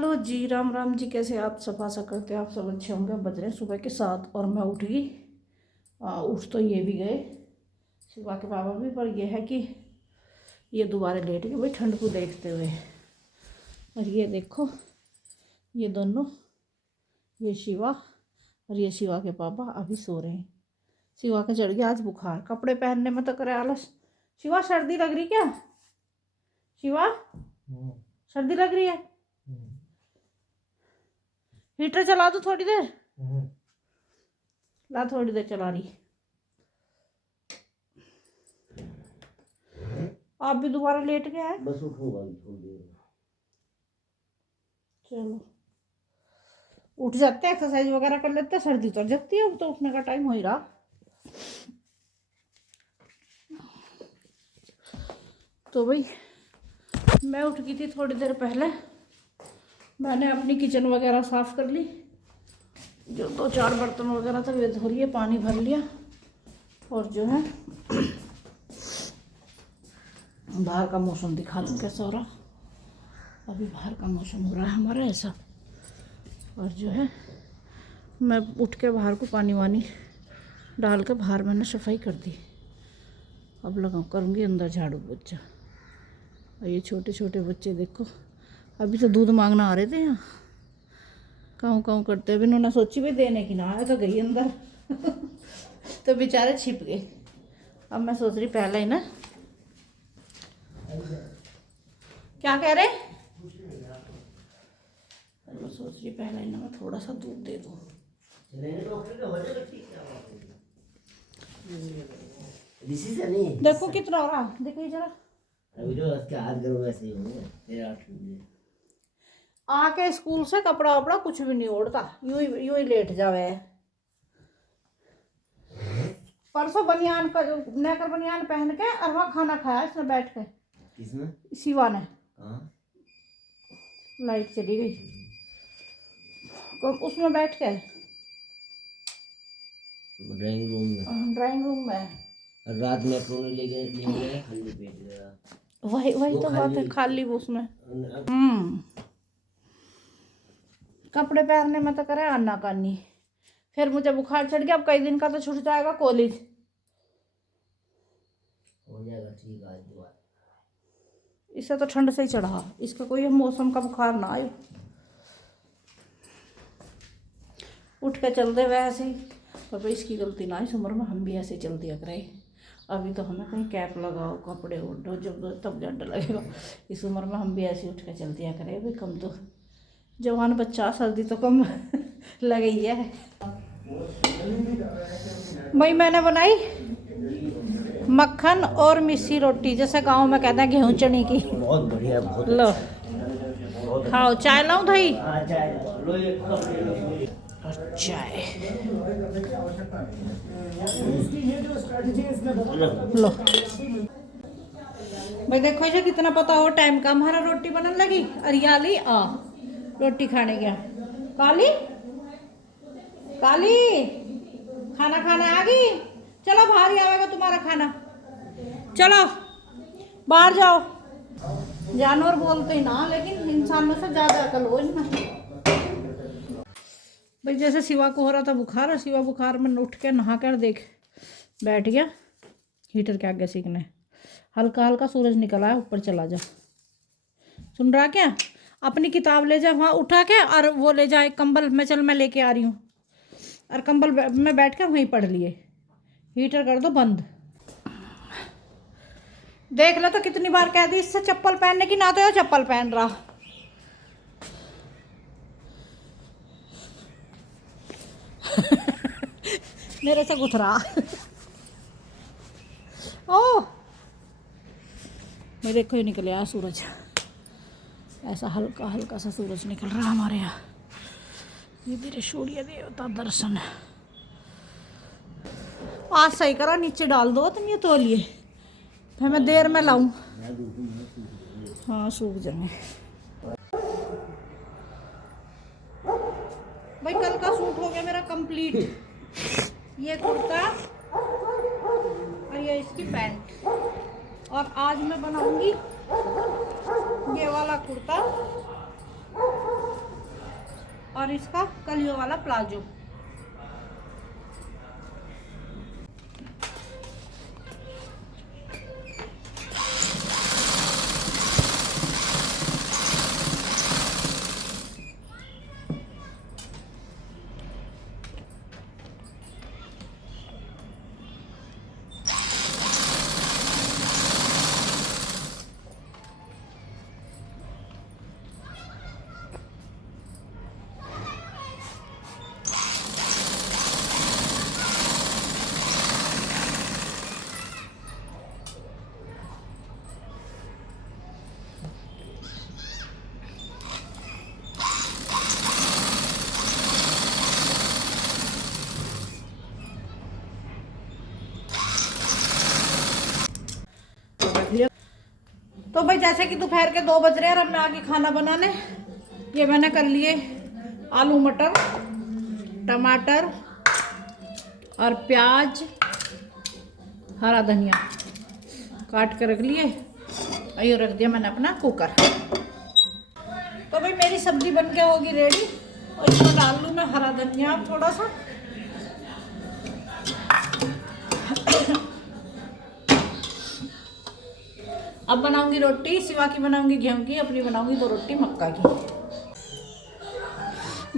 Hello जी, राम राम जी। कैसे आप सब? आशा करते हैं आप सब अच्छे होंगे। बज रहे सुबह के 7 और मैं उठ गई। उठ तो ये भी गए शिवा के बाबा भी, पर यह है कि ये दोबारा लेट गए भाई ठंड को देखते हुए। और ये देखो, ये दोनों, ये शिवा और ये शिवा के पापा अभी सो रहे हैं। शिवा का चढ़ गया आज बुखार, कपड़े पहनने में तो करे आलस। शिवा सर्दी लग रही क्या? शिवा सर्दी लग रही है? हीटर चला दो थोड़ी देर। ला थोड़ी देर चला रही। आप भी दोबारा लेट गए हैं? बस उठूंगा थोड़ी देर। चलो उठ जाते हैं, एक्सरसाइज वगैरह कर लेते हैं, सर्दी उतर जाती है। अब तो उठने का टाइम हो ही रहा। तो भाई मैं उठ गई थी थोड़ी देर पहले। मैंने अपनी किचन वगैरह साफ कर ली, जो 2-4 बर्तन वगैरह थे वे धो लिए, पानी भर लिया। और जो है बाहर का मौसम दिखा दूँ कैसा हो रहा। अभी बाहर का मौसम हो रहा है हमारा ऐसा। और जो है मैं उठ के बाहर को पानी वानी डाल के बाहर मैंने सफाई कर दी। अब लगा करूँगी अंदर झाड़ू पोछा। और ये छोटे छोटे बच्चे देखो, अभी तो दूध मांगना आ रहे थे यहाँ, काँव काँव करते। अभी इन्होंने सोची भी देने की ना आए तो गई अंदर तो बेचारे छिप गए। अब मैं सोच रही पहले ही ना, क्या कह रहे? मैं सोच रही पहले ही ना मैं थोड़ा सा दूध दे दूँ। देखो कितना हो रहा, देखिए जरा। अभी तो उसके हाथ करो वैसे ही होंगे तेरे 8 बजे। आके स्कूल से कपड़ा वपड़ा कुछ भी नहीं ओढ़ता, यूं ही लेट जावे। परसों बनियान का नेकर बनियान पहन के और वहाँ खाना खाया इसने बैठ के। किसने? शिवा ने। हाँ लाइट चली गई उसमें बैठ के ड्राइंग रूम में। रात में अपने ले गए खाली पेट गया। वही तो बात है, खाली वो उसमें। कपड़े पहनने में तो करे आना कानी। फिर मुझे बुखार चढ़ गया, अब कई दिन का तो छूट जाएगा कॉलेज। हो जाएगा ठीक आज दोबारा। इससे तो ठंड से ही चढ़ा, इसका कोई मौसम का बुखार ना आए। उठ के चल दे वैसे ही, पर इसकी गलती ना, इस उम्र में हम भी ऐसे चल दिया करें। अभी तो हमें कहीं कैप लगाओ, कपड़े ओढ़ो, जब तब डर लगेगा। इस उम्र में हम भी ऐसे उठ के चल दिया करें। भाई कम तो जवान बच्चा, सर्दी तो कम लगी है। भाई मैंने बनाई मक्खन और मिस्सी रोटी, जैसे गाँव में कहते हैं गेहूँ चने की। बहुत बढ़िया, बहुत लो खाओ। चाय लाऊं भाई? चाय लो भाई। देखो इसे कितना पता हो टाइम का, हमारा रोटी बनने लगी। अरियाली आ रोटी खाने गया। काली काली खाना खाना आ गई। चलो बाहर ही आएगा तुम्हारा खाना, चलो बाहर जाओ। जानवर बोलते ही ना, लेकिन इंसान में से ज्यादा अकल हो इनमें। भाई जैसे शिवा को हो रहा था बुखार, और शिवा बुखार में उठ के नहा कर देख बैठ गया हीटर के आगे सीखने। हल्का हल्का सूरज निकला है, ऊपर चला जा। सुन रहा क्या? अपनी किताब ले जा वहाँ उठा के, और वो ले जा एक कंबल में, चल मैं लेके आ रही हूँ। और कंबल में बैठ कर वहीं पढ़ लिए। हीटर कर दो बंद। देख लो तो कितनी बार कह दी इससे चप्पल पहनने की, ना तो ये चप्पल पहन रहा। मेरे से गुथरा ओ मैं देखो ये निकल आया सूरज, ऐसा हल्का हल्का सा सूरज निकल रहा हमारे यहाँ। ये मेरे सूर्य देवता दर्शन है। आज सही करा, नीचे डाल दो तुम ये तौलिए, फिर मैं देर में लाऊं। हाँ सूख जाए भाई। कल का सूट हो गया मेरा कंप्लीट। ये कुर्ता और ये इसकी पैंट। और आज मैं बनाऊंगी ये वाला कुर्ता और इसका कलियों वाला प्लाजो। तो भाई जैसे कि दोपहर के 2 बज रहे हैं और अब मैं आगे खाना बनाने। ये मैंने कर लिए आलू मटर, टमाटर और प्याज, हरा धनिया काट के रख लिए। ये रख दिया मैंने अपना कुकर। तो भाई मेरी सब्जी बन के होगी रेडी और इसमें डाल लूँ मैं हरा धनिया थोड़ा सा। अब बनाऊंगी रोटी, शिवा की बनाऊंगी गेहूं की, अपनी बनाऊंगी 2 रोटी मक्का की।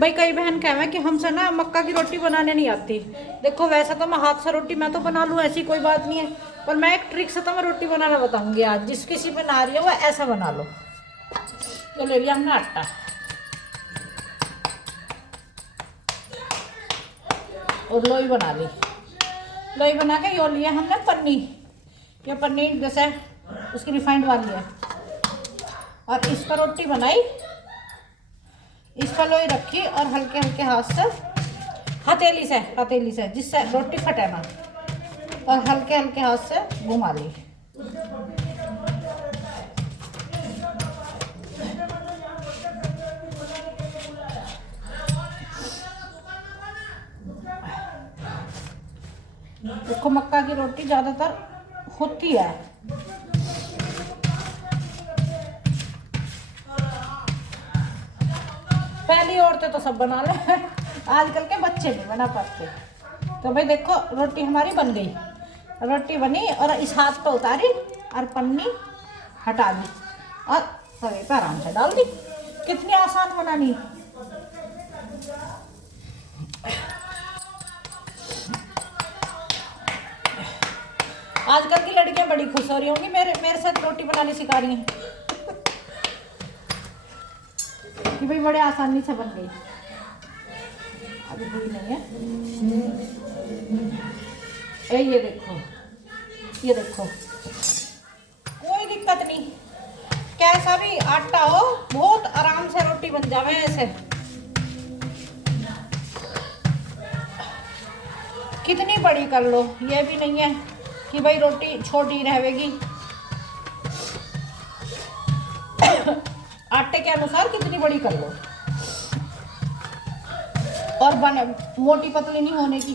भाई कई बहन कहे कि हमसे ना मक्का की रोटी बनाने नहीं आती। देखो वैसे तो मैं हाथ से रोटी मैं तो बना लूँ, ऐसी कोई बात नहीं है, पर मैं एक ट्रिक से तो मैं रोटी बनाना बताऊंगी आज। जिस किसी पे ना रही है वो ऐसा बना लो। तो ले लिया हमने आटा और लोई बना ली। लोई बना के यो लिया हमने पन्नी। ये पन्नी जैसे उसकी रिफाइंड वाली है और इस पर रोटी बनाई, इस पर लोई रखी और हल्के हल्के हाथ से हथेली से जिससे रोटी फटे ना, और हल्के हल्के हाथ से घुमा ली। देखो मक्का की रोटी ज्यादातर होती है। पहली औरतें तो सब बना ले, आजकल के बच्चे नहीं बना पाते। तो भाई देखो रोटी हमारी बन गई। रोटी बनी और इस हाथ पे उतारी और पन्नी हटा दी और तवे पे आराम से डाल दी। कितनी आसान बनानी। आजकल की लड़कियां बड़ी खुश हो रही होंगी मेरे साथ रोटी बनानी सिखा रही हैं कि भाई बड़े आसानी से बन गई। अभी हुई नहीं है। ये देखो कोई दिक्कत नहीं, कैसा भी आटा हो बहुत आराम से रोटी बन जावे ऐसे। कितनी बड़ी कर लो, ये भी नहीं है कि भाई रोटी छोटी रहेगी। आटे के अनुसार कितनी बड़ी कर लो और बने मोटी पतली नहीं होने की।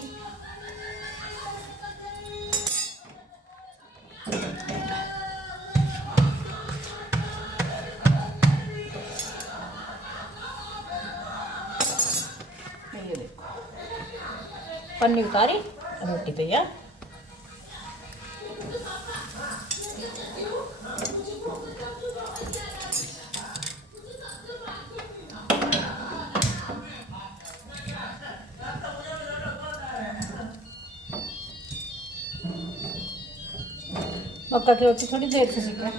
ये देखो पन्नी उतारी, रोटी तैयार। मक्का की रोटी थोड़ी देर से सीखा।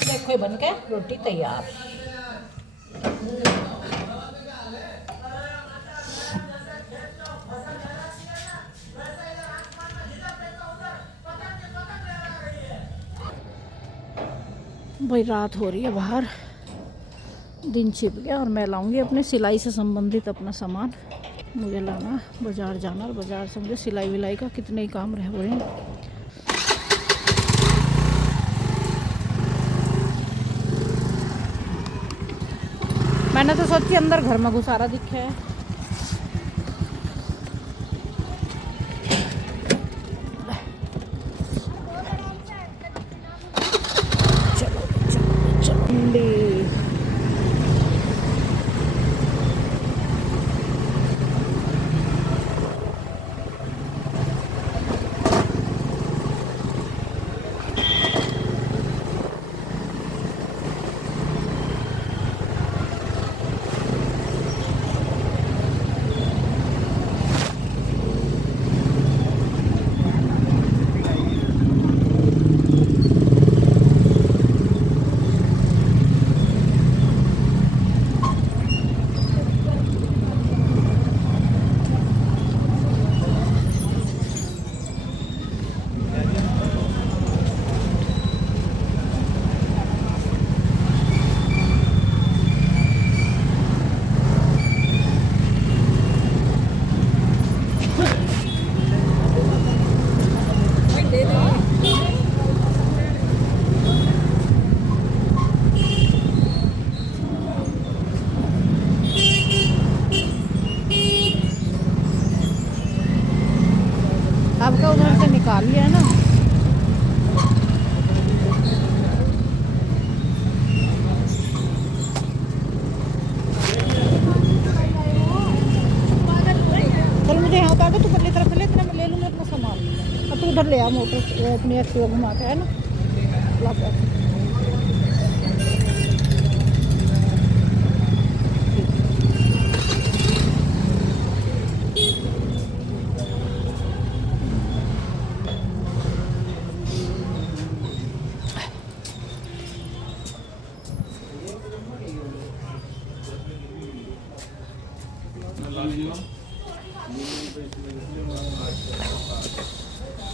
देखो बन के रोटी तैयार। भाई रात हो रही है, बाहर दिन छिप गया और मैं लाऊंगी अपने सिलाई से संबंधित अपना सामान। मुझे लाना बाज़ार जाना और बाज़ार से मुझे सिलाई विलाई का कितने ही काम रह गए हैं। मैंने तो सोची अंदर घर में घुसारा दिखे है। आपका उधर से निकाल लिया है ना। चल मुझे यहाँ पे आके तू पतली तरफ ले, इतना मैं ले लूँगी अपना सामान, और तू उधर ले आ मोटर अपनी एक्टिवा घुमा के, है ना। ला पे।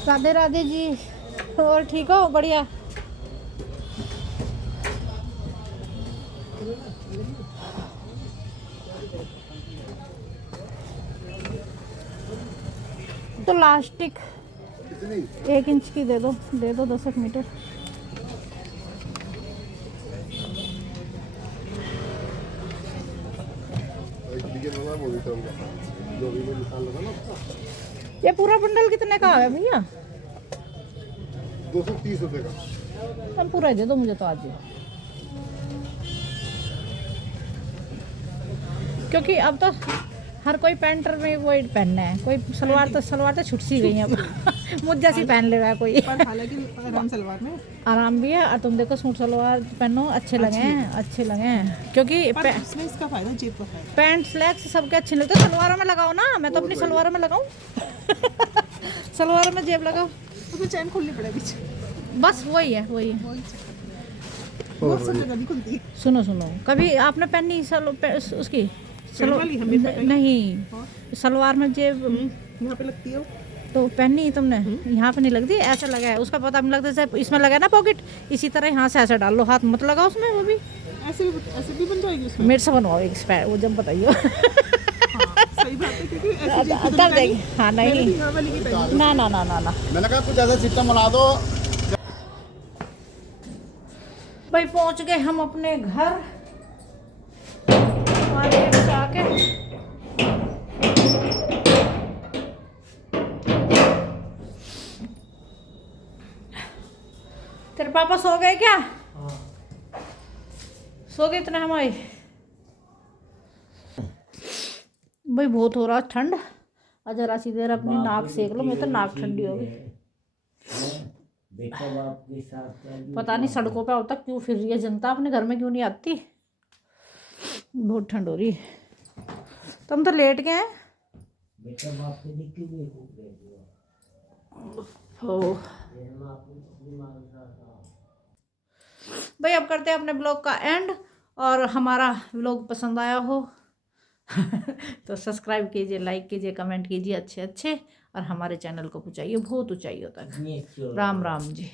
राधे राधे जी, और ठीक हो? बढ़िया। तो लास्टिक 1 इंच की दे दो 10 मीटर। ये पूरा बंडल कितने का है भैया? 230 रुपए का। हम पूरा ही दे दो मुझे तो आज ही, क्योंकि अब तो हर कोई पैंटर में वही पहनना है, कोई सलवार तो छुट सी गई है अब। मुझ जैसी पहन ले रहा है कोई। हालांकि आराम सलवार में आराम भी है, और तुम देखो सूट सलवार पहनो, अच्छे लगे हैं, क्योंकि इसमें इसका फायदा जेब का फायदा। पैंट स्लैक्स सबके अच्छे लगते हैं। सलवारों में लगाओ ना, मैं तो अपनी सलवारों में लगाऊं। सलवारों में जेब लगाओ तो फिर चैन खोलनी पड़ेगी पीछे। बस वही है। वो सब जगह नहीं खुलती। सुनो कभी आपने पहनी उसकी वाली हमें पे कहीं? नहीं, सलवार में जेब यहाँ पे लगती है वो। तो पहनी तुमने? यहाँ पे नहीं लगती, ऐसा लगा है उसका, पता नहीं लगता जैसे इसमें लगा है ना पॉकेट, इसी तरह यहाँ से ऐसे डाल लो, हाथ मत लगाओ उसमें। वो भी ऐसे भी बन जाएगी उसमें। मेरे से बनवाओ एक वो जब बताइए। सही बात है, क्योंकि ऐसी जेब तो कर देंगे। हाँ मैंने नहीं, भी यहाँ वाली की पहनी। ना। मैंने कहा कुछ ऐसा सिस्टम बना दो। भाई पहुंच गए हम अपने घर मार्केट से आके। तेरे पापा सो गए क्या? सो गए इतने हमारे। भाई बहुत हो रहा ठंड, जरा सी देर अपनी नाक सेक लो, मेरी तो नाक ठंडी हो गई। बेटा बाप के साथ पता नहीं सड़कों पे अब तक क्यों फिर रही है जनता, अपने घर में क्यों नहीं आती। बहुत ठंड हो रही है। तुम तो लेट गए हैं। बेटा बाप के दिख के भी खूब हो भाई, अब करते हैं अपने ब्लॉग का एंड, और हमारा ब्लॉग पसंद आया हो तो सब्सक्राइब कीजिए, लाइक कीजिए, कमेंट कीजिए अच्छे, और हमारे चैनल को पहुंचाइए बहुत ऊंचाइयों तक। राम राम जी।